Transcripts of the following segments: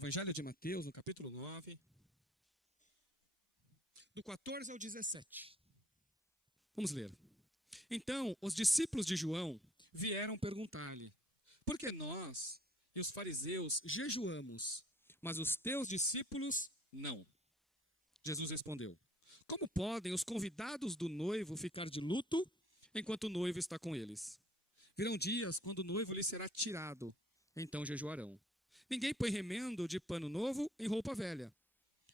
Evangelho de Mateus, no capítulo 9, do 14 ao 17. Vamos ler. Então, os discípulos de João vieram perguntar-lhe: por que nós e os fariseus jejuamos, mas os teus discípulos não? Jesus respondeu: como podem os convidados do noivo ficar de luto enquanto o noivo está com eles? Virão dias quando o noivo lhe será tirado, então jejuarão. Ninguém põe remendo de pano novo em roupa velha,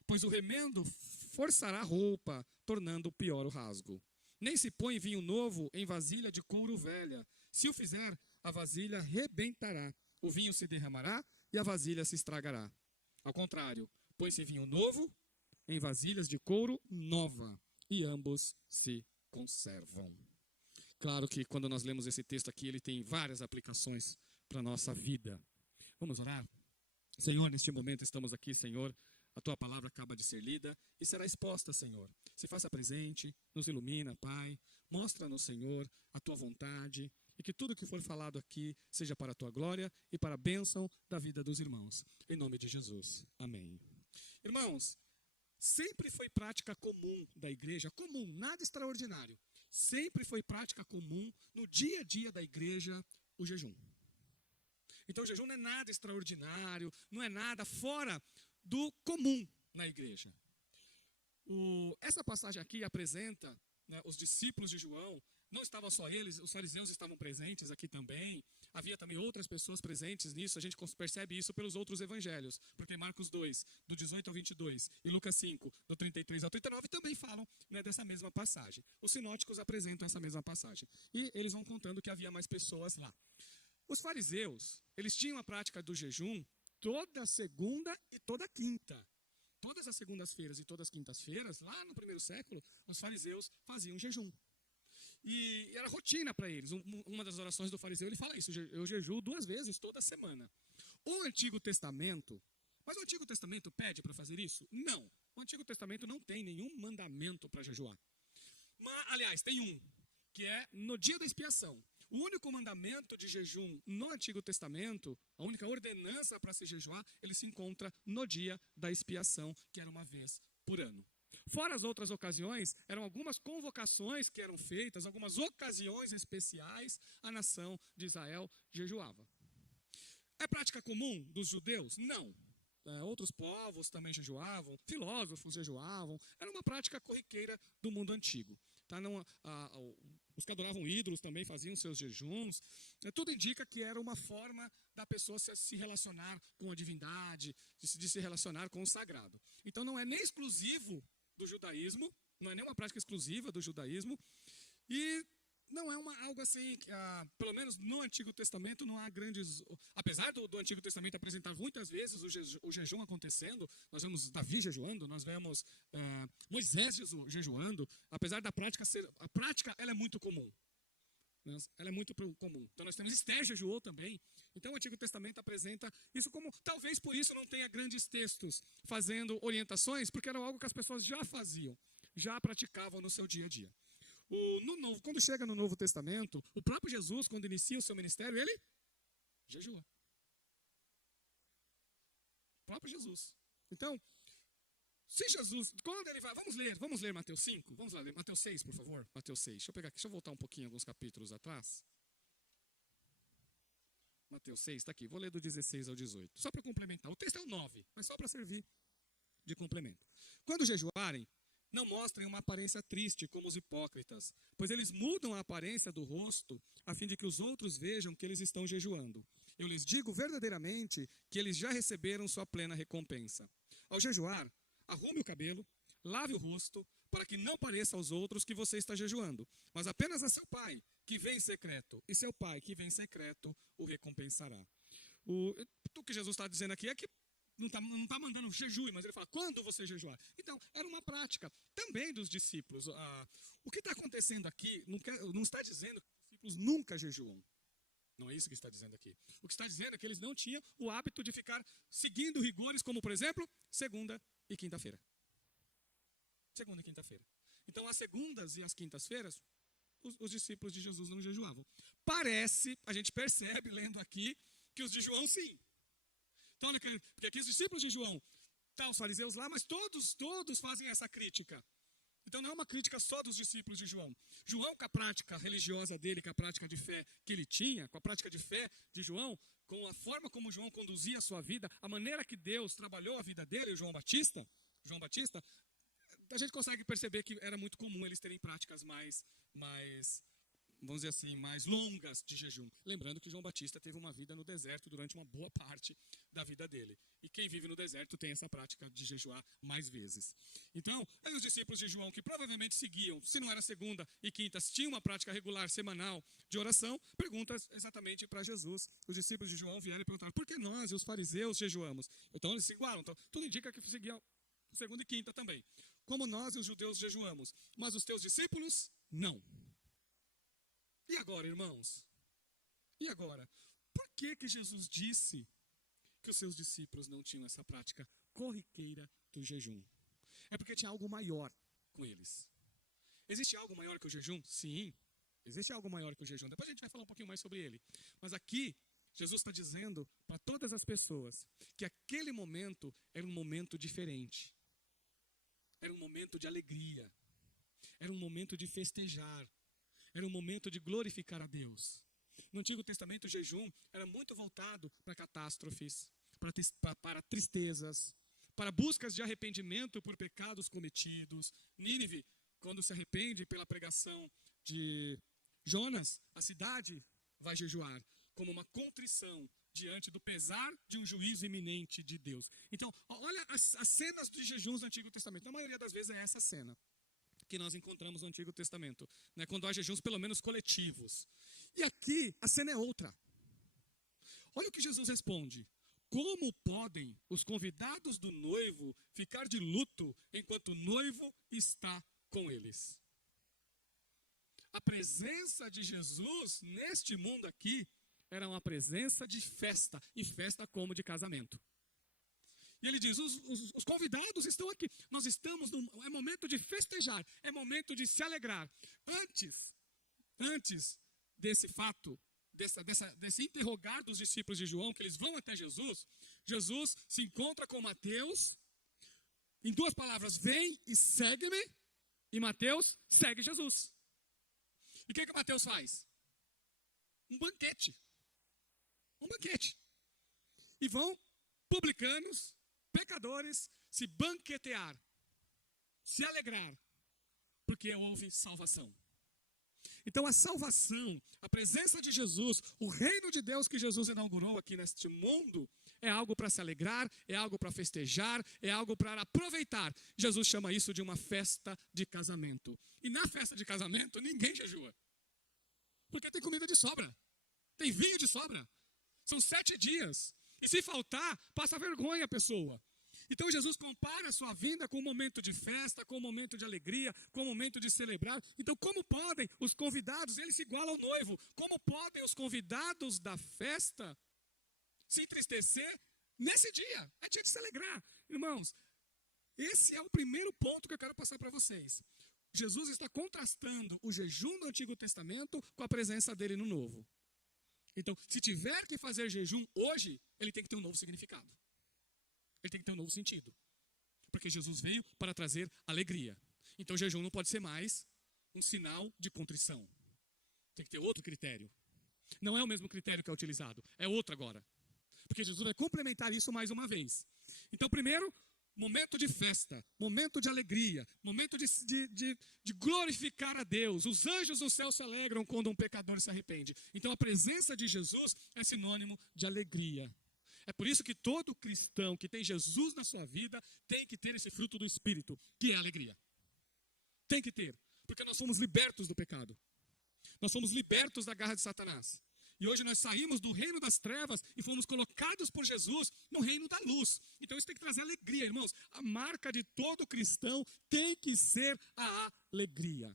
pois o remendo forçará a roupa, tornando pior o rasgo. Nem se põe vinho novo em vasilha de couro velha. Se o fizer, a vasilha rebentará, o vinho se derramará e a vasilha se estragará. Ao contrário, põe-se vinho novo em vasilhas de couro nova, e ambos se conservam. Claro que quando nós lemos esse texto aqui, ele tem várias aplicações para a nossa vida. Vamos orar? Senhor, neste momento estamos aqui, Senhor, a Tua palavra acaba de ser lida e será exposta, Senhor. Se faça presente, nos ilumina, Pai. Mostra-nos, Senhor, a Tua vontade e que tudo que for falado aqui seja para a Tua glória e para a bênção da vida dos irmãos. Em nome de Jesus. Amém. Irmãos, sempre foi prática comum da igreja, comum, nada extraordinário. Sempre foi prática comum no dia a dia da igreja o jejum. Então o jejum não é nada extraordinário, não é nada fora do comum na igreja. Essa passagem aqui apresenta, né, os discípulos de João. Não estavam só eles, os fariseus estavam presentes aqui também. Havia também outras pessoas presentes nisso. A gente percebe isso pelos outros evangelhos. Porque Marcos 2, do 18 ao 22, e Lucas 5, do 33 ao 39, também falam, né, dessa mesma passagem. Os sinóticos apresentam essa mesma passagem. E eles vão contando que havia mais pessoas lá. Os fariseus, eles tinham a prática do jejum toda segunda e toda quinta. Todas as segundas-feiras e todas as quintas-feiras, lá no primeiro século, os fariseus faziam jejum. E era rotina para eles. Uma das orações do fariseu, ele fala isso: eu jejuo 2 vezes toda semana. O Antigo Testamento, mas o Antigo Testamento pede para fazer isso? Não. O Antigo Testamento não tem nenhum mandamento para jejuar. Mas, aliás, tem um, que é no dia da expiação. O único mandamento de jejum no Antigo Testamento, a única ordenança para se jejuar, ele se encontra no dia da expiação, que era uma vez por ano. Fora as outras ocasiões, eram algumas convocações que eram feitas, algumas ocasiões especiais, a nação de Israel jejuava. É prática comum dos judeus? Não. Outros povos também jejuavam, filósofos jejuavam, era uma prática corriqueira do mundo antigo. Tá? Os que adoravam ídolos também faziam seus jejuns. Tudo indica que era uma forma da pessoa se relacionar com a divindade, de se relacionar com o sagrado. Então não é nem exclusivo do judaísmo, não é nem uma prática exclusiva do judaísmo, e não é algo assim, pelo menos no Antigo Testamento não há grandes... Apesar do Antigo Testamento apresentar muitas vezes o jejum acontecendo, nós vemos Davi jejuando, nós vemos Moisés jejuando, apesar da prática ser... A prática, ela é muito comum. Ela é muito comum. Então nós temos Esther jejuou também. Então o Antigo Testamento apresenta isso como... Talvez por isso não tenha grandes textos fazendo orientações, porque era algo que as pessoas já faziam, já praticavam no seu dia a dia. Quando chega no Novo Testamento, o próprio Jesus, quando inicia o seu ministério, ele jejua. O próprio Jesus. Então, se Jesus, quando ele vai, vamos ler Mateus 5, vamos lá ler Mateus 6, por favor. Mateus 6, deixa eu pegar aqui, deixa eu voltar um pouquinho alguns capítulos atrás. Mateus 6, está aqui, vou ler do 16 ao 18, só para complementar. O texto é o 9, mas só para servir de complemento. Quando jejuarem, não mostrem uma aparência triste como os hipócritas, pois eles mudam a aparência do rosto a fim de que os outros vejam que eles estão jejuando. Eu lhes digo verdadeiramente que eles já receberam sua plena recompensa. Ao jejuar, arrume o cabelo, lave o rosto, para que não pareça aos outros que você está jejuando, mas apenas a seu pai, que vem em secreto, e seu pai, que vem em secreto, o recompensará. O que Jesus está dizendo aqui é que não está mandando jejue, mas ele fala, quando você jejuar? Então, era uma prática também dos discípulos. O que está acontecendo aqui não está dizendo que os discípulos nunca jejuam. Não é isso que está dizendo aqui. O que está dizendo é que eles não tinham o hábito de ficar seguindo rigores, como, por exemplo, segunda e quinta-feira. Segunda e quinta-feira. Então, as segundas e as quintas-feiras, os discípulos de Jesus não jejuavam. A gente percebe, lendo aqui, que os de João sim. Então, olha, porque aqui os discípulos de João, tá os fariseus lá, mas todos fazem essa crítica. Então não é uma crítica só dos discípulos de João. João, com a prática religiosa dele, com a prática de fé que ele tinha, com a prática de fé de João, com a forma como João conduzia a sua vida, a maneira que Deus trabalhou a vida dele, o João Batista, a gente consegue perceber que era muito comum eles terem práticas mais, vamos dizer assim, mais longas de jejum. Lembrando que João Batista teve uma vida no deserto durante uma boa parte da vida dele. E quem vive no deserto tem essa prática de jejuar mais vezes. Então, aí os discípulos de João, que provavelmente seguiam, se não era segunda e quinta, tinham uma prática regular, semanal de oração, perguntam exatamente para Jesus. Os discípulos de João vieram e perguntaram: por que nós e os fariseus jejuamos? Então eles se igualam. Então, tudo indica que seguiam segunda e quinta também. Como nós e os judeus jejuamos, mas os teus discípulos, não. E agora, irmãos? E agora? Por que Jesus disse que os seus discípulos não tinham essa prática corriqueira do jejum? É porque tinha algo maior com eles. Existe algo maior que o jejum? Sim, existe algo maior que o jejum. Depois a gente vai falar um pouquinho mais sobre ele. Mas aqui, Jesus está dizendo para todas as pessoas que aquele momento era um momento diferente. Era um momento de alegria. Era um momento de festejar. Era um momento de glorificar a Deus. No Antigo Testamento, o jejum era muito voltado para catástrofes, para tristezas, para buscas de arrependimento por pecados cometidos. Nínive, quando se arrepende pela pregação de Jonas, a cidade vai jejuar como uma contrição diante do pesar de um juízo iminente de Deus. Então, olha as cenas de jejuns do Antigo Testamento. Na maioria das vezes é essa cena que nós encontramos no Antigo Testamento, né? Quando há jejuns pelo menos coletivos. E aqui a cena é outra. Olha o que Jesus responde: como podem os convidados do noivo ficar de luto enquanto o noivo está com eles? A presença de Jesus neste mundo aqui era uma presença de festa, e festa como de casamento. E ele diz: os convidados estão aqui. Nós estamos é momento de festejar, é momento de se alegrar. Antes desse fato, desse interrogar dos discípulos de João, que eles vão até Jesus, Jesus se encontra com Mateus, em duas palavras: vem e segue-me, e Mateus segue Jesus. E o que Mateus faz? Um banquete. Um banquete. E vão publicanos, pecadores, se banquetear, se alegrar, porque houve salvação. Então a salvação, a presença de Jesus, o reino de Deus que Jesus inaugurou aqui neste mundo, é algo para se alegrar, é algo para festejar, é algo para aproveitar. Jesus chama isso de uma festa de casamento. E na festa de casamento ninguém jejua, porque tem comida de sobra, tem vinho de sobra. São 7 dias. E se faltar, passa vergonha a pessoa. Então Jesus compara a sua vinda com um momento de festa, com um momento de alegria, com um momento de celebrar. Então como podem os convidados, eles se igualam ao noivo, como podem os convidados da festa se entristecer nesse dia? É dia de se alegrar. Irmãos, esse é o primeiro ponto que eu quero passar para vocês. Jesus está contrastando o jejum do Antigo Testamento com a presença dele no Novo. Então, se tiver que fazer jejum hoje, ele tem que ter um novo significado. Ele tem que ter um novo sentido. Porque Jesus veio para trazer alegria. Então, o jejum não pode ser mais um sinal de contrição. Tem que ter outro critério. Não é o mesmo critério que é utilizado, é outro agora. Porque Jesus vai complementar isso mais uma vez. Então, primeiro, momento de festa, momento de alegria, momento de glorificar a Deus. Os anjos do céu se alegram quando um pecador se arrepende. Então a presença de Jesus é sinônimo de alegria. É por isso que todo cristão que tem Jesus na sua vida tem que ter esse fruto do Espírito, que é a alegria. Tem que ter, porque nós somos libertos do pecado. Nós somos libertos da garra de Satanás. E hoje nós saímos do reino das trevas e fomos colocados por Jesus no reino da luz. Então isso tem que trazer alegria, irmãos. A marca de todo cristão tem que ser a alegria.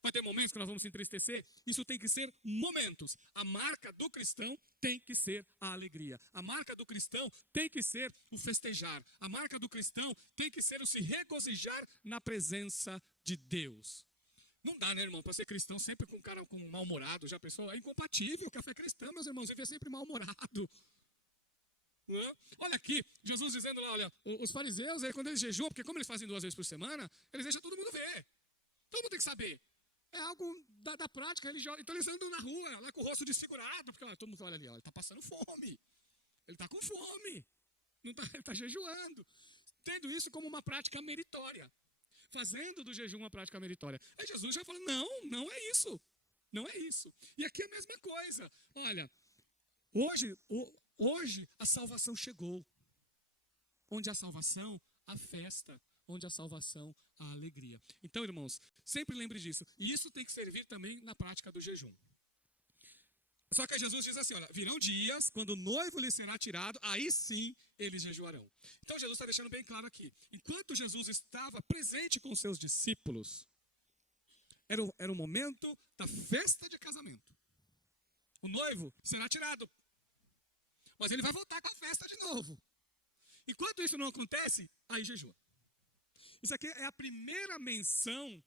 Vai ter momentos que nós vamos se entristecer? Isso tem que ser momentos. A marca do cristão tem que ser a alegria. A marca do cristão tem que ser o festejar. A marca do cristão tem que ser o se regozijar na presença de Deus. Não dá, né, irmão, para ser cristão sempre com um cara com mal-humorado. Já pensou? É incompatível com a fé cristã, meus irmãos. Viver sempre mal-humorado. Não é? Olha aqui, Jesus dizendo lá, olha, os fariseus, quando eles jejuam, porque como eles fazem 2 vezes por semana, eles deixam todo mundo ver. Todo mundo tem que saber. É algo da prática religiosa. Então eles andam na rua, lá com o rosto desfigurado, porque olha, todo mundo olha ali, olha, ele está passando fome. Ele está com fome. Não tá, ele está jejuando. Tendo isso como uma prática meritória. Fazendo do jejum uma prática meritória. Aí Jesus já fala, não é isso. Não é isso. E aqui é a mesma coisa. Olha, hoje a salvação chegou. Onde há salvação, há festa. Onde há salvação, há alegria. Então, irmãos, sempre lembre disso. E isso tem que servir também na prática do jejum. Só que Jesus diz assim, olha, virão dias quando o noivo lhe será tirado, aí sim eles jejuarão. Então Jesus está deixando bem claro aqui. Enquanto Jesus estava presente com seus discípulos, era o momento da festa de casamento. O noivo será tirado. Mas ele vai voltar com a festa de novo. Enquanto isso não acontece, aí jejua. Isso aqui é a primeira menção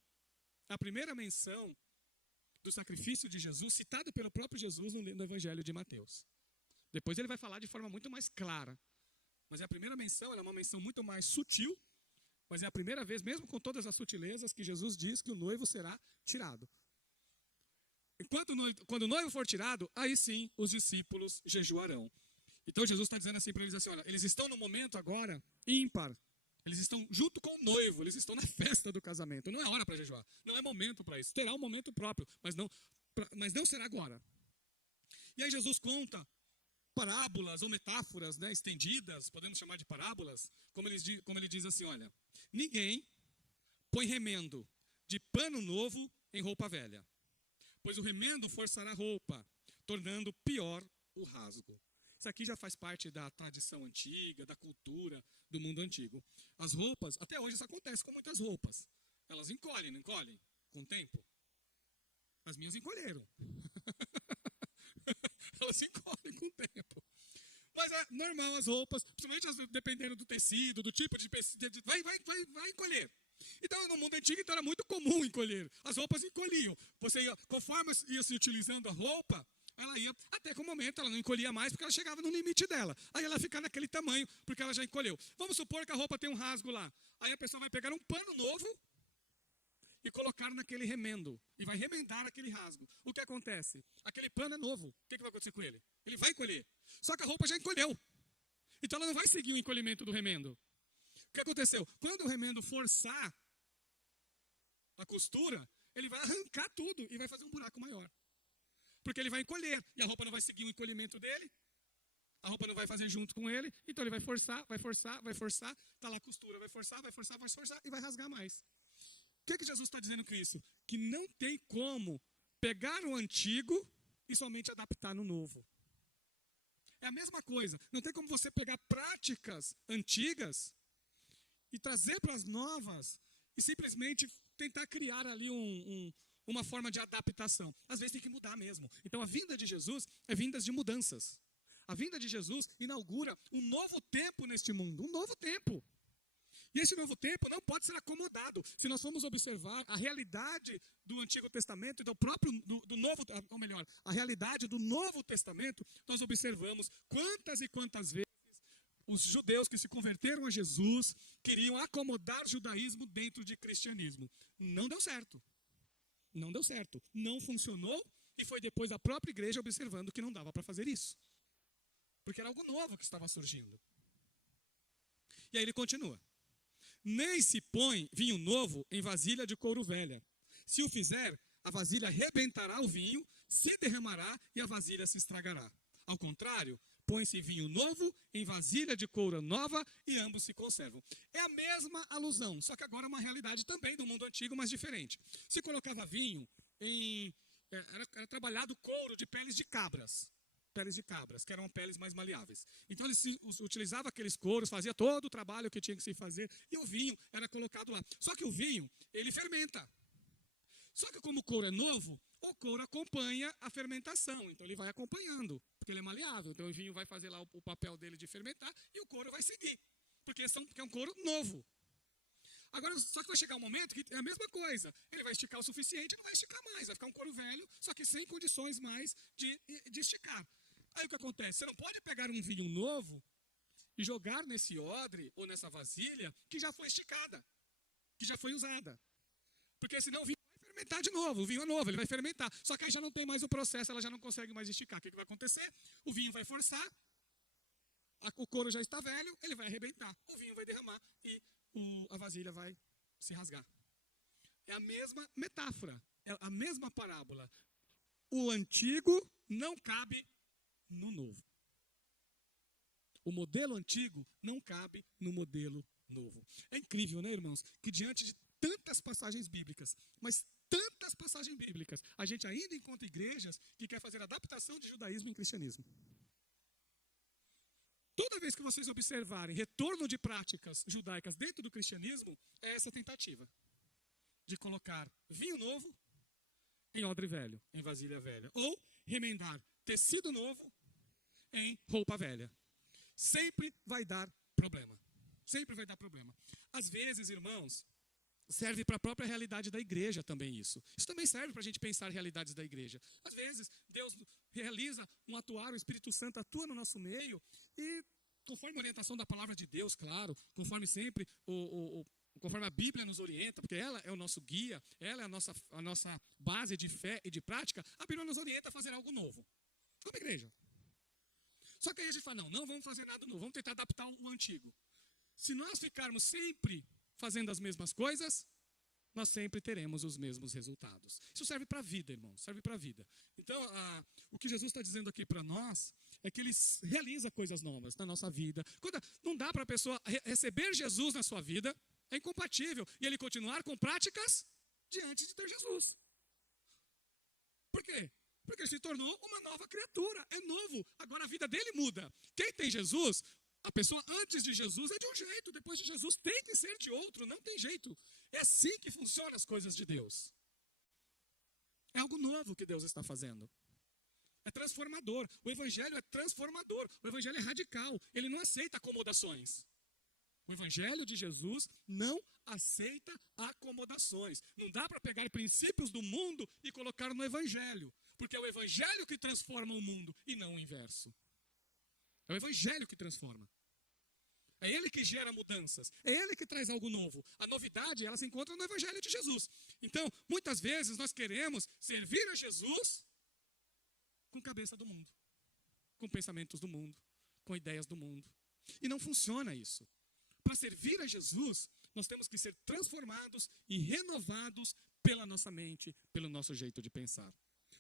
do sacrifício de Jesus, citado pelo próprio Jesus no Evangelho de Mateus. Depois ele vai falar de forma muito mais clara. Mas é a primeira menção, ela é uma menção muito mais sutil, mas é a primeira vez, mesmo com todas as sutilezas, que Jesus diz que o noivo será tirado. Quando o noivo for tirado, aí sim os discípulos jejuarão. Então Jesus está dizendo assim para eles assim, olha, eles estão no momento agora ímpar. Eles estão junto com o noivo, eles estão na festa do casamento. Não é hora para jejuar, não é momento para isso. Terá um momento próprio, mas não será agora. E aí Jesus conta parábolas ou metáforas, né, estendidas, podemos chamar de parábolas, como ele diz assim, olha, ninguém põe remendo de pano novo em roupa velha, pois o remendo forçará a roupa, tornando pior o rasgo. Isso aqui já faz parte da tradição antiga, da cultura do mundo antigo. As roupas, até hoje isso acontece com muitas roupas. Elas encolhem, não encolhem? Com o tempo. As minhas encolheram. Elas encolhem com o tempo. Mas é normal as roupas, principalmente dependendo do tecido, do tipo de tecido, vai encolher. Então, no mundo antigo, então, era muito comum encolher. As roupas encolhiam. Conforme ia se utilizando a roupa, ela ia, até que o momento ela não encolhia mais, porque ela chegava no limite dela. Aí ela fica naquele tamanho, porque ela já encolheu. Vamos supor que a roupa tem um rasgo lá. Aí a pessoa vai pegar um pano novo e colocar naquele remendo. E vai remendar aquele rasgo. O que acontece? Aquele pano é novo. O que vai acontecer com ele? Ele vai encolher. Só que a roupa já encolheu. Então ela não vai seguir o encolhimento do remendo. O que aconteceu? Quando o remendo forçar a costura, ele vai arrancar tudo e vai fazer um buraco maior. Porque ele vai encolher, e a roupa não vai seguir o encolhimento dele, a roupa não vai fazer junto com ele, então ele vai forçar, tá lá a costura, vai forçar, e vai rasgar mais. O que Jesus está dizendo com isso? Que não tem como pegar o antigo e somente adaptar no novo. É a mesma coisa, não tem como você pegar práticas antigas e trazer para as novas e simplesmente tentar criar ali uma forma de adaptação. Às vezes tem que mudar mesmo. Então a vinda de Jesus é vinda de mudanças. A vinda de Jesus inaugura um novo tempo neste mundo, um novo tempo. E esse novo tempo não pode ser acomodado. Se nós formos observar a realidade do Antigo Testamento e do próprio do Novo, ou melhor, a realidade do Novo Testamento, nós observamos quantas e quantas vezes os judeus que se converteram a Jesus queriam acomodar o judaísmo dentro de cristianismo. Não deu certo. Não deu certo. Não funcionou e foi depois a própria igreja observando que não dava para fazer isso. Porque era algo novo que estava surgindo. E aí ele continua. Nem se põe vinho novo em vasilha de couro velha. Se o fizer, a vasilha arrebentará o vinho, se derramará e a vasilha se estragará. Ao contrário, põe-se vinho novo em vasilha de couro nova e ambos se conservam. É a mesma alusão, só que agora é uma realidade também do mundo antigo, mas diferente. Se colocava vinho era trabalhado couro de peles de cabras, que eram peles mais maleáveis. Então eles utilizavam aqueles couros, fazia todo o trabalho que tinha que se fazer, e o vinho era colocado lá. Só que o vinho, ele fermenta. Só que como o couro é novo, o couro acompanha a fermentação, então ele vai acompanhando, porque ele é maleável. Então o vinho vai fazer lá o papel dele de fermentar e o couro vai seguir, porque é um couro novo. Agora, só que vai chegar um momento que é a mesma coisa. Ele vai esticar o suficiente, não vai esticar mais, vai ficar um couro velho, só que sem condições mais de esticar. Aí o que acontece? Você não pode pegar um vinho novo e jogar nesse odre ou nessa vasilha que já foi esticada, que já foi usada. Porque senão o vinho vai fermentar de novo, o vinho é novo, ele vai fermentar. Só que aí já não tem mais o processo, ela já não consegue mais esticar. O que vai acontecer? O vinho vai forçar, o couro já está velho, ele vai arrebentar. O vinho vai derramar e a vasilha vai se rasgar. É a mesma metáfora, é a mesma parábola. O antigo não cabe no novo. O modelo antigo não cabe no modelo novo. É incrível, né, irmãos? Que diante de tantas passagens bíblicas, mas tantas passagens bíblicas, a gente ainda encontra igrejas que querem fazer adaptação de judaísmo em cristianismo. Toda vez que vocês observarem retorno de práticas judaicas dentro do cristianismo, é essa tentativa de colocar vinho novo em odre velho, em vasilha velha, ou remendar tecido novo em roupa velha. Sempre vai dar problema. Sempre vai dar problema. Às vezes, irmãos, serve para a própria realidade da igreja também isso. Isso também serve para a gente pensar realidades da igreja. Às vezes, Deus realiza um atuar, o Espírito Santo atua no nosso meio e, conforme a orientação da palavra de Deus, claro, conforme sempre conforme a Bíblia nos orienta, porque ela é o nosso guia, ela é a nossa base de fé e de prática, a Bíblia nos orienta a fazer algo novo, como igreja. Só que aí a gente fala, não vamos fazer nada novo, vamos tentar adaptar o antigo. Se nós ficarmos sempre fazendo as mesmas coisas, nós sempre teremos os mesmos resultados. Isso serve para a vida, irmãos, serve para a vida. Então, o que Jesus está dizendo aqui para nós é que Ele realiza coisas novas na nossa vida. Não dá para a pessoa receber Jesus na sua vida, é incompatível, e ele continuar com práticas diante de ter Jesus. Por quê? Porque ele se tornou uma nova criatura, é novo, agora a vida dele muda. Quem tem Jesus, a pessoa antes de Jesus é de um jeito, depois de Jesus tem que ser de outro, não tem jeito. É assim que funcionam as coisas de Deus. É algo novo que Deus está fazendo. É transformador, o evangelho é transformador, o evangelho é radical, ele não aceita acomodações. O evangelho de Jesus não aceita acomodações. Não dá para pegar princípios do mundo e colocar no evangelho. Porque é o evangelho que transforma o mundo e não o inverso. É o evangelho que transforma. É ele que gera mudanças. É ele que traz algo novo. A novidade, ela se encontra no evangelho de Jesus. Então, muitas vezes nós queremos servir a Jesus com cabeça do mundo. Com pensamentos do mundo. Com ideias do mundo. E não funciona isso. Para servir a Jesus, nós temos que ser transformados e renovados pela nossa mente, pelo nosso jeito de pensar.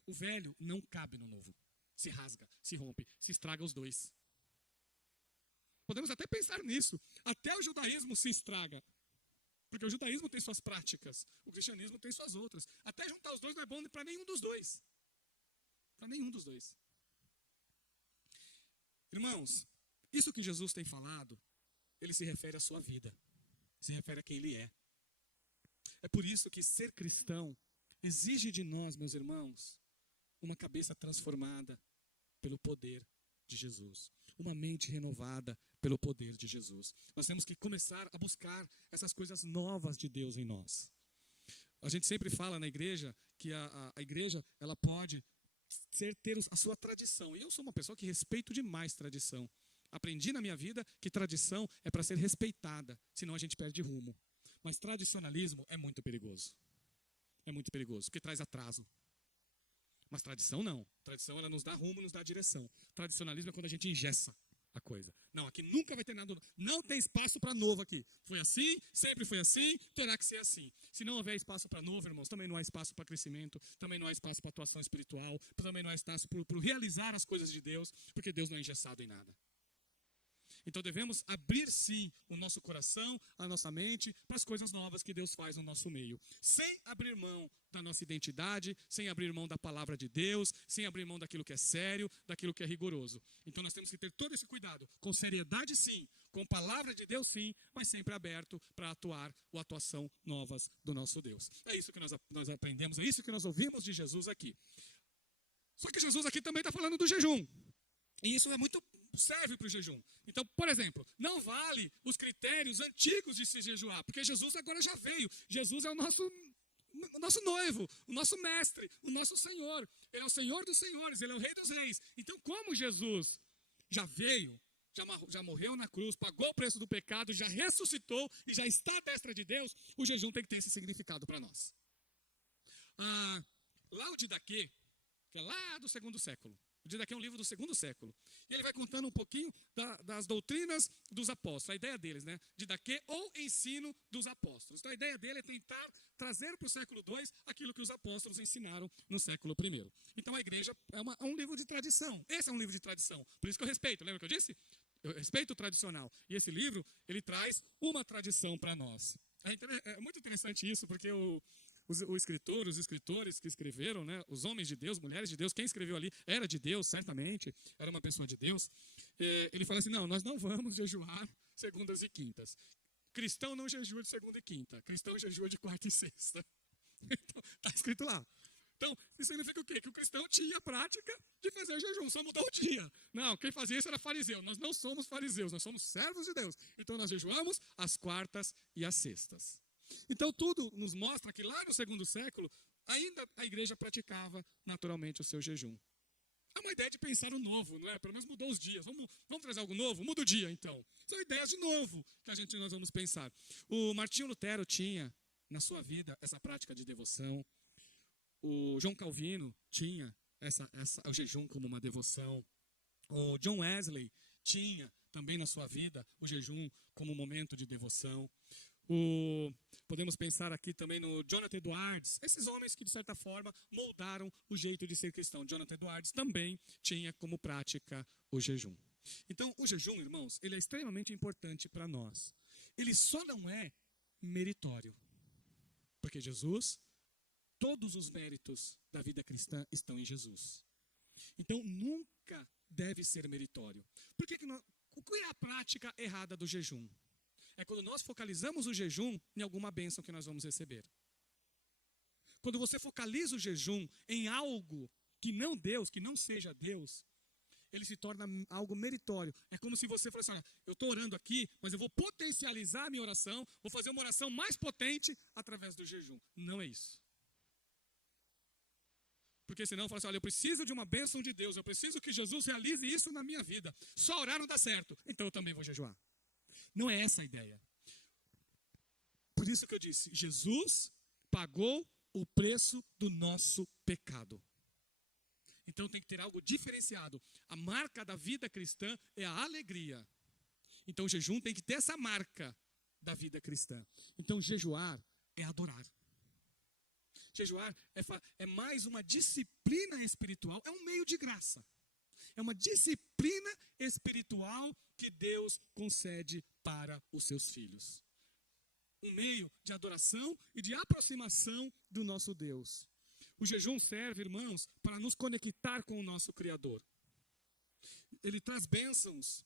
O velho não cabe no novo. Se rasga, se rompe, se estraga os dois. Podemos até pensar nisso. Até o judaísmo se estraga. Porque o judaísmo tem suas práticas, o cristianismo tem suas outras. Até juntar os dois não é bom para nenhum dos dois. Para nenhum dos dois. Irmãos, isso que Jesus tem falado, ele se refere à sua vida, se refere a quem ele é. É por isso que ser cristão exige de nós, meus irmãos, uma cabeça transformada pelo poder de Jesus. Uma mente renovada pelo poder de Jesus. Nós temos que começar a buscar essas coisas novas de Deus em nós. A gente sempre fala na igreja que a igreja ela pode ter a sua tradição. E eu sou uma pessoa que respeito demais tradição. Aprendi na minha vida que tradição é para ser respeitada, senão a gente perde rumo. Mas tradicionalismo é muito perigoso. É muito perigoso, porque traz atraso. Mas tradição não. Tradição ela nos dá rumo, nos dá direção. Tradicionalismo é quando a gente engessa a coisa. Não, aqui nunca vai ter nada novo. Não tem espaço para novo aqui. Foi assim, sempre foi assim, terá que ser assim. Se não houver espaço para novo, irmãos, também não há espaço para crescimento, também não há espaço para atuação espiritual, também não há espaço para realizar as coisas de Deus, porque Deus não é engessado em nada. Então devemos abrir sim o nosso coração, a nossa mente, para as coisas novas que Deus faz no nosso meio. Sem abrir mão da nossa identidade, sem abrir mão da palavra de Deus, sem abrir mão daquilo que é sério, daquilo que é rigoroso. Então nós temos que ter todo esse cuidado, com seriedade sim, com palavra de Deus sim, mas sempre aberto para atuar ou atuação novas do nosso Deus. É isso que nós aprendemos, é isso que nós ouvimos de Jesus aqui. Só que Jesus aqui também está falando do jejum. E isso é muito serve para o jejum. Então, por exemplo, não vale os critérios antigos de se jejuar, porque Jesus agora já veio. Jesus é o nosso noivo, o nosso mestre, o nosso Senhor. Ele é o Senhor dos senhores, Ele é o Rei dos reis. Então, como Jesus já veio, já morreu na cruz, pagou o preço do pecado, já ressuscitou e já está à destra de Deus, o jejum tem que ter esse significado para nós. Lá o Didaquê, que é lá do segundo século. O Didaquê é um livro do segundo século. E ele vai contando um pouquinho das doutrinas dos apóstolos. A ideia deles, né? Didaquê ou ensino dos apóstolos. Então a ideia dele é tentar trazer para o século II aquilo que os apóstolos ensinaram no século I. Então a igreja é um livro de tradição. Esse é um livro de tradição. Por isso que eu respeito. Lembra que eu disse? Eu respeito o tradicional. E esse livro, ele traz uma tradição para nós. É muito interessante isso, porque os escritores que escreveram, né, os homens de Deus, mulheres de Deus, quem escreveu ali era de Deus, certamente, era uma pessoa de Deus. Ele fala assim, não, nós não vamos jejuar segundas e quintas. Cristão não jejua de segunda e quinta, cristão jejua de quarta e sexta. Então, está escrito lá. Então, isso significa o quê? Que o cristão tinha a prática de fazer jejum, só mudou o dia. Não, quem fazia isso era fariseu. Nós não somos fariseus, nós somos servos de Deus. Então, nós jejuamos às quartas e às sextas. Então, tudo nos mostra que lá no segundo século, ainda a igreja praticava naturalmente o seu jejum. É uma ideia de pensar o novo, não é? Pelo menos mudou os dias. Vamos trazer algo novo? Muda o dia, então. São ideias de novo que nós vamos pensar. O Martinho Lutero tinha, na sua vida, essa prática de devoção. O João Calvino tinha o jejum como uma devoção. O John Wesley tinha também na sua vida o jejum como um momento de devoção. Podemos pensar aqui também no Jonathan Edwards, esses homens que de certa forma moldaram o jeito de ser cristão. Jonathan Edwards também tinha como prática o jejum. Então o jejum, irmãos, ele é extremamente importante para nós. Ele só não é meritório, porque Jesus, todos os méritos da vida cristã estão em Jesus. Então nunca deve ser meritório. Qual é a prática errada do jejum? É quando nós focalizamos o jejum em alguma bênção que nós vamos receber. Quando você focaliza o jejum em algo que não Deus, que não seja Deus, ele se torna algo meritório. É como se você falasse, olha, eu estou orando aqui, mas eu vou potencializar a minha oração, vou fazer uma oração mais potente através do jejum. Não é isso. Porque senão fala assim, olha, eu preciso de uma bênção de Deus, eu preciso que Jesus realize isso na minha vida. Só orar não dá certo, então eu também vou jejuar. Não é essa a ideia. Por isso que eu disse, Jesus pagou o preço do nosso pecado. Então tem que ter algo diferenciado. A marca da vida cristã é a alegria. Então o jejum tem que ter essa marca da vida cristã. Então jejuar é adorar. Jejuar é mais uma disciplina espiritual, é um meio de graça. É uma disciplina espiritual que Deus concede para os seus filhos. Um meio de adoração e de aproximação do nosso Deus. O jejum serve, irmãos, para nos conectar com o nosso Criador. Ele traz bênçãos.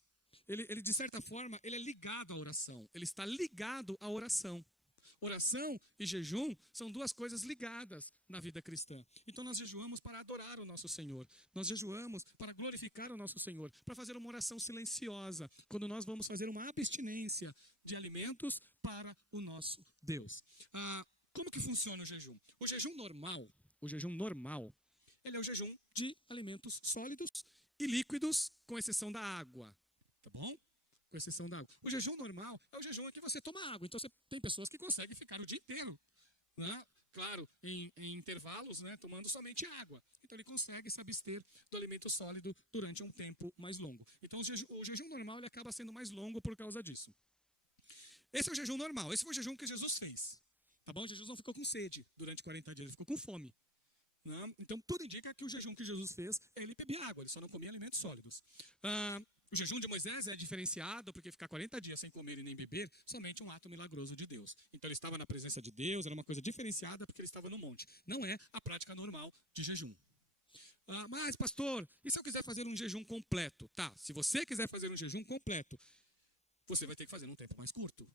Ele de certa forma, ele é ligado à oração. Ele está ligado à oração. Oração e jejum são duas coisas ligadas na vida cristã. Então nós jejuamos para adorar o nosso Senhor. Nós jejuamos para glorificar o nosso Senhor. Para fazer uma oração silenciosa. Quando nós vamos fazer uma abstinência de alimentos para o nosso Deus. Como que funciona o jejum? O jejum normal, ele é o jejum de alimentos sólidos e líquidos, com exceção da água. Tá bom? Com exceção da água. O jejum normal é o jejum em que você toma água. Então, tem pessoas que conseguem ficar o dia inteiro, né? Claro, em intervalos, né? Tomando somente água. Então, ele consegue se abster do alimento sólido durante um tempo mais longo. Então, o jejum normal ele acaba sendo mais longo por causa disso. Esse é o jejum normal. Esse foi o jejum que Jesus fez. Tá bom? Jesus não ficou com sede durante 40 dias, ele ficou com fome. Né? Então, tudo indica que o jejum que Jesus fez, ele bebia água, ele só não comia alimentos sólidos. O jejum de Moisés é diferenciado porque ficar 40 dias sem comer e nem beber, somente um ato milagroso de Deus. Então ele estava na presença de Deus, era uma coisa diferenciada porque ele estava no monte. Não é a prática normal de jejum. Mas pastor, e se eu quiser fazer um jejum completo? Tá, se você quiser fazer um jejum completo, você vai ter que fazer num tempo mais curto.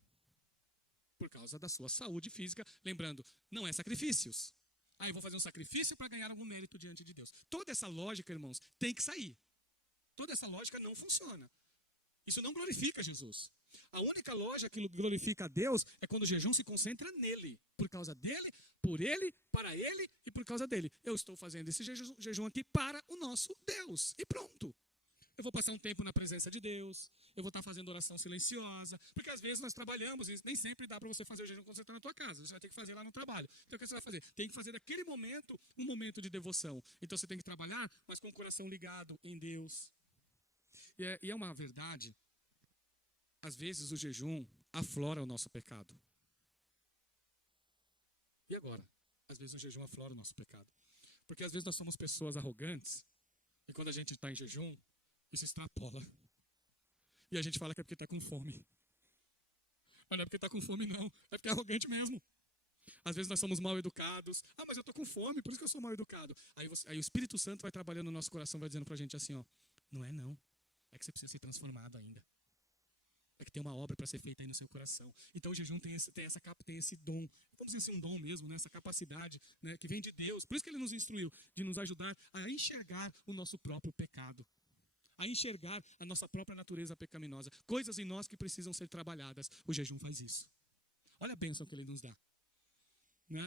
Por causa da sua saúde física. Lembrando, não é sacrifícios. Eu vou fazer um sacrifício para ganhar algum mérito diante de Deus. Toda essa lógica, irmãos, tem que sair. Toda essa lógica não funciona. Isso não glorifica Jesus. A única lógica que glorifica a Deus é quando o jejum se concentra nele. Por causa dele, por ele, para ele e por causa dele. Eu estou fazendo esse jejum aqui para o nosso Deus. E pronto. eu vou passar um tempo na presença de Deus, eu vou estar fazendo oração silenciosa, porque às vezes nós trabalhamos e nem sempre dá para você fazer o jejum quando você está na tua casa, você vai ter que fazer lá no trabalho. Então o que você vai fazer? Tem que fazer daquele momento um momento de devoção. Então você tem que trabalhar, mas com o coração ligado em Deus. E é uma verdade, às vezes o jejum aflora o nosso pecado. E agora? Às vezes o jejum aflora o nosso pecado. Porque às vezes nós somos pessoas arrogantes, e quando a gente está em jejum, isso extrapola. E a gente fala que é porque está com fome. Mas não é porque está com fome, não. É porque é arrogante mesmo. Às vezes nós somos mal educados. Ah, mas eu estou com fome, por isso que eu sou mal educado. Aí o Espírito Santo vai trabalhando no nosso coração, vai dizendo para a gente assim, ó, não é não. É que você precisa ser transformado ainda. É que tem uma obra para ser feita aí no seu coração. Então o jejum tem esse dom, vamos dizer assim, um dom mesmo, né? Essa capacidade, né? Que vem de Deus. Por isso que ele nos instruiu, de nos ajudar a enxergar o nosso próprio pecado. A enxergar a nossa própria natureza pecaminosa. Coisas em nós que precisam ser trabalhadas. O jejum faz isso. Olha a bênção que ele nos dá. Né?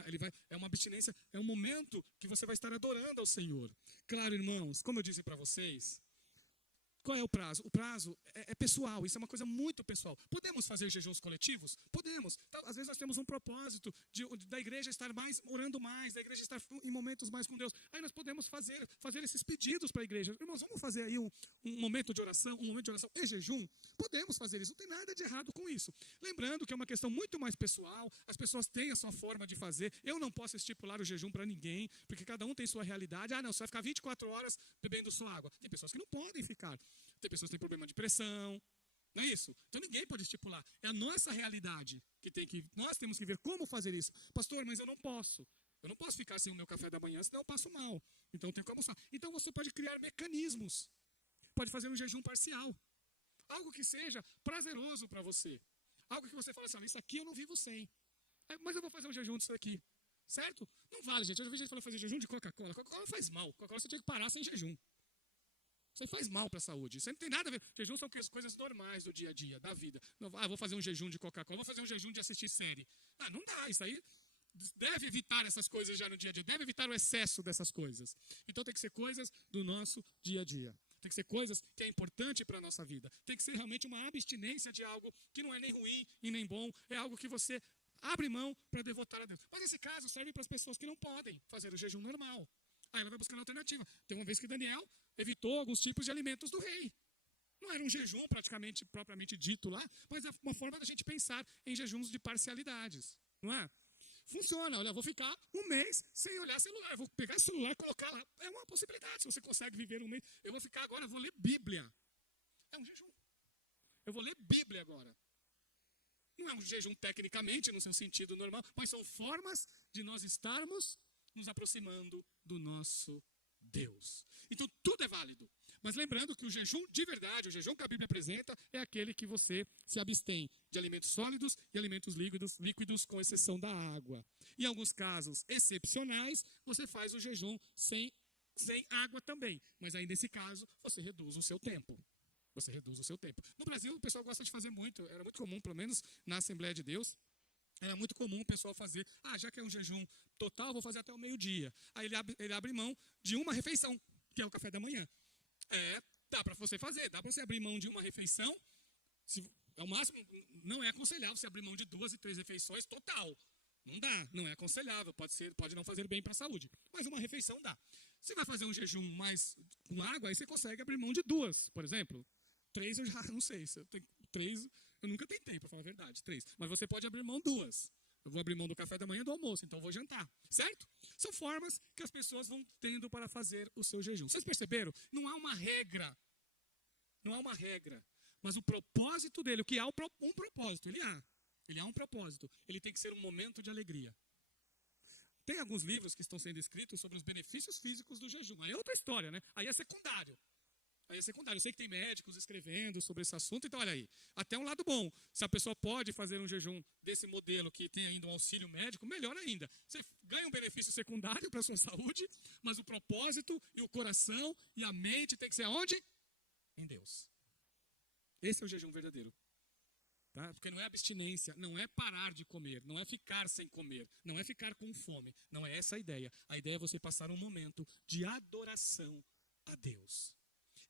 É uma abstinência, é um momento que você vai estar adorando ao Senhor. Claro, irmãos, como eu disse para vocês, qual é o prazo? O prazo é pessoal, isso é uma coisa muito pessoal. Podemos fazer jejuns coletivos? Podemos. Às vezes nós temos um propósito da igreja estar orando mais, da igreja estar em momentos mais com Deus. Aí nós podemos fazer esses pedidos para a igreja. Irmãos, vamos fazer aí um momento de oração, e jejum? Podemos fazer isso, não tem nada de errado com isso. Lembrando que é uma questão muito mais pessoal, as pessoas têm a sua forma de fazer. Eu não posso estipular o jejum para ninguém, porque cada um tem sua realidade. Ah, não, você vai ficar 24 horas bebendo só água. Tem pessoas que não podem ficar. Tem pessoas que têm problema de pressão, não é isso? Então ninguém pode estipular. É a nossa realidade nós temos que ver como fazer isso. Pastor, mas eu não posso. Eu não posso ficar sem o meu café da manhã, senão eu passo mal. Então eu tenho que almoçar. Então você pode criar mecanismos. Pode fazer um jejum parcial. Algo que seja prazeroso para você. Algo que você fala assim, isso aqui eu não vivo sem. Mas eu vou fazer um jejum disso aqui. Certo? Não vale, gente. Eu já vi gente falando fazer jejum de Coca-Cola. Coca-Cola faz mal. Coca-Cola você tinha que parar sem jejum. Isso aí faz mal para a saúde. Isso aí não tem nada a ver. Jejum são coisas normais do dia a dia, da vida. Não, vou fazer um jejum de Coca-Cola, vou fazer um jejum de assistir série. Não dá. Isso aí deve evitar essas coisas já no dia a dia. Deve evitar o excesso dessas coisas. Então tem que ser coisas do nosso dia a dia. Tem que ser coisas que é importante para a nossa vida. Tem que ser realmente uma abstinência de algo que não é nem ruim e nem bom. É algo que você abre mão para devotar a Deus. Mas nesse caso serve para as pessoas que não podem fazer o jejum normal. Aí ela vai buscar uma alternativa. Tem uma vez que Daniel evitou alguns tipos de alimentos do rei. Não era um jejum propriamente dito lá, mas é uma forma da gente pensar em jejuns de parcialidades. Não é? Funciona. Olha, eu vou ficar um mês sem olhar celular. Eu vou pegar o celular e colocar lá. É uma possibilidade. Se você consegue viver um mês. Eu vou ficar agora, eu vou ler Bíblia. É um jejum. Eu vou ler Bíblia agora. Não é um jejum tecnicamente, no seu sentido normal, mas são formas de nós estarmos nos aproximando do nosso Deus. Então tudo é válido. Mas lembrando que o jejum de verdade, o jejum que a Bíblia apresenta, é aquele que você se abstém de alimentos sólidos e alimentos líquidos, com exceção da água. Em alguns casos excepcionais, você faz o jejum sem água também. Mas aí nesse caso, você reduz o seu tempo. Você reduz o seu tempo. No Brasil, o pessoal gosta de fazer muito. Era muito comum, pelo menos na Assembleia de Deus, era muito comum o pessoal fazer, já que é um jejum total, vou fazer até o meio-dia. Aí ele abre mão de uma refeição, que é o café da manhã. Dá para você fazer, dá para você abrir mão de uma refeição, ao máximo, não é aconselhável você abrir mão de 2 e 3 refeições total. Não dá, não é aconselhável, pode não fazer bem para a saúde, mas uma refeição dá. Se vai fazer um jejum mais com água, aí você consegue abrir mão de 2, por exemplo. 3 eu já não sei, 3 eu nunca tentei, para falar a verdade, 3. Mas você pode abrir mão 2. Eu vou abrir mão do café da manhã e do almoço, então eu vou jantar, certo? São formas que as pessoas vão tendo para fazer o seu jejum. Vocês perceberam? Não há uma regra. Não há uma regra. Mas o propósito dele, o que há um propósito, ele há um propósito. Ele tem que ser um momento de alegria. Tem alguns livros que estão sendo escritos sobre os benefícios físicos do jejum. Aí é outra história, né? Aí é secundário. Eu sei que tem médicos escrevendo sobre esse assunto, então olha aí, até um lado bom. Se a pessoa pode fazer um jejum desse modelo que tem ainda um auxílio médico, melhor ainda. Você ganha um benefício secundário para a sua saúde, mas o propósito e o coração e a mente tem que ser aonde? Em Deus. Esse é o jejum verdadeiro. Tá? Porque não é abstinência, não é parar de comer, não é ficar sem comer, não é ficar com fome. Não é essa a ideia. A ideia é você passar um momento de adoração a Deus.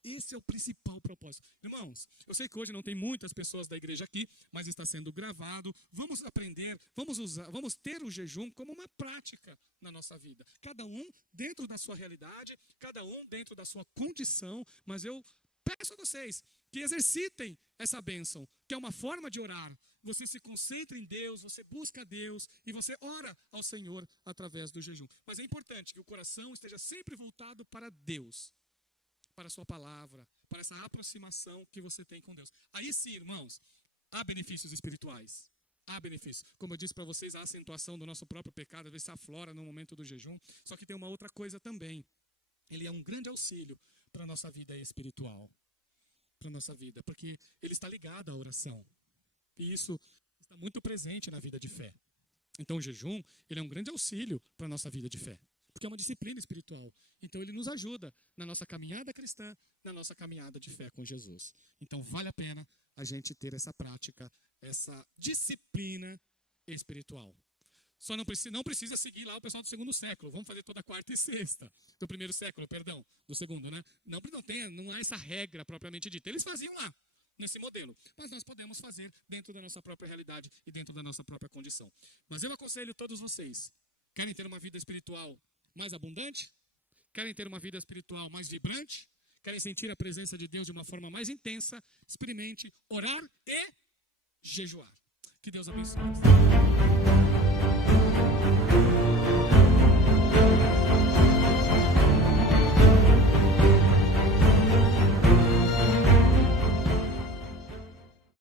Esse é o principal propósito. Irmãos, eu sei que hoje não tem muitas pessoas da igreja aqui, mas está sendo gravado. Vamos aprender, vamos ter o jejum como uma prática na nossa vida. Cada um dentro da sua realidade, cada um dentro da sua condição, mas eu peço a vocês que exercitem essa bênção, que é uma forma de orar. Você se concentra em Deus, você busca Deus e você ora ao Senhor através do jejum. Mas é importante que o coração esteja sempre voltado para Deus, para a sua palavra, para essa aproximação que você tem com Deus. Aí sim, irmãos, há benefícios espirituais. Há benefícios. Como eu disse para vocês, a acentuação do nosso próprio pecado, às vezes se aflora no momento do jejum. Só que tem uma outra coisa também. Ele é um grande auxílio para a nossa vida espiritual. Para a nossa vida, porque ele está ligado à oração. E isso está muito presente na vida de fé. Então o jejum, ele é um grande auxílio para a nossa vida de fé. Porque é uma disciplina espiritual. Então ele nos ajuda na nossa caminhada cristã, na nossa caminhada de fé com Jesus. Então vale a pena a gente ter essa prática, essa disciplina espiritual. Só não precisa seguir lá o pessoal do segundo século. Vamos fazer toda quarta e sexta. Do primeiro século, perdão. Do segundo, né? Não há essa regra propriamente dita. Eles faziam lá, nesse modelo. Mas nós podemos fazer dentro da nossa própria realidade e dentro da nossa própria condição. Mas eu aconselho todos vocês. Querem ter uma vida espiritual mais abundante? Querem ter uma vida espiritual mais vibrante? Querem sentir a presença de Deus de uma forma mais intensa? Experimente orar e jejuar. Que Deus abençoe.